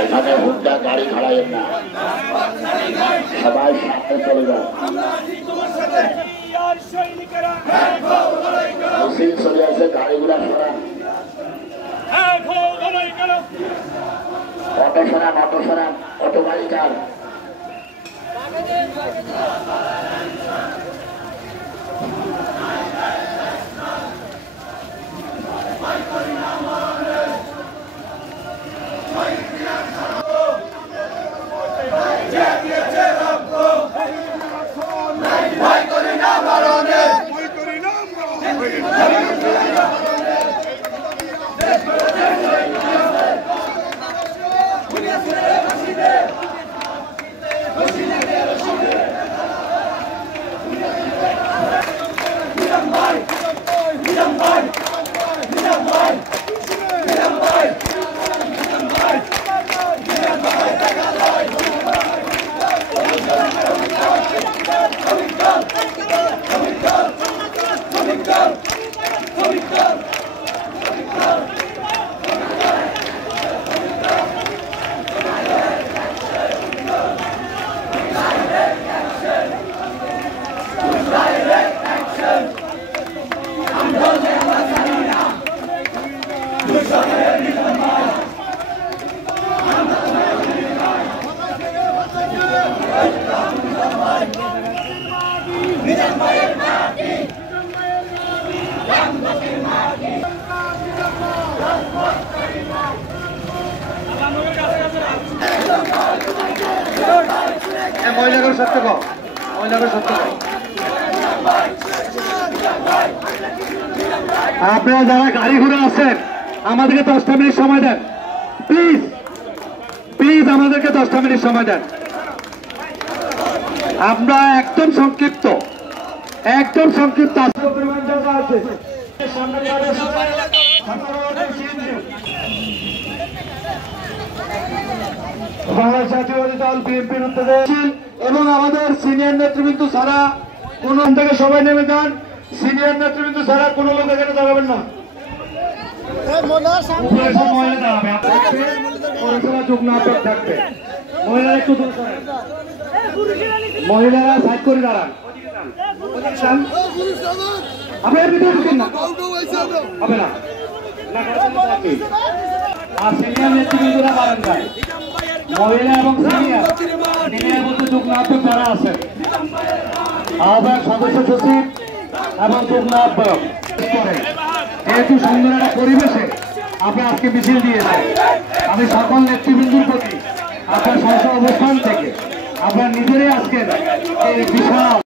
এখানে হুন্ডা গাড়ি খাড়াইয়েন না, সবাই সাথে চলে যান। মিছিল চলে আসে, গাড়িগুলা সরান, অটো সরান, অটো সরান, অটো গাড়ি চাল। মহিলাদের সত্য কম, মহিলাদের সত্য কম। আপনারা যারা গাড়ি ঘোড়া আছেন আমাদেরকে 10টা মিনিট সময় দেন, প্লিজ প্লিজ আমাদেরকে 10টা মিনিট সময় দেন। আমরা একদম সংক্ষিপ্ত জায়গা আছে। বাংলাদেশ জাতীয়তাবাদী দল বিএনপির উদ্যোগে এবং আমাদের সিনিয়র নেতৃবৃন্দ ছাড়া কোন থেকে সবাই নেমে যান। সিনিয়র নেতৃবৃন্দ ছাড়া কোনো লোক এখানে দাঁড়াবেন না। থাকবে মহিলারা একটু মহিলারা সাইড করে দাঁড়ান। আপনার ভিতরে ঢুকেন না, হবে না। আর সিনিয়র নেতৃবৃন্দরা পারেন যায়, মহিলা এবং সিনিয়র বলতে যুগ্ম আহ্বায়ক যারা আছেন, আহ্বায়ক সদস্য সচিব এবং যুগ্ম আহ্বায়ক যেহেতু সুন্দর একটা পরিবেশে আমরা আজকে মিছিল দিয়েছি, আমি সকল নেতৃবৃন্দুর প্রতি আপনার সংসদ অবস্থান থেকে আপনার নিজেরাই আজকের এই বিশাল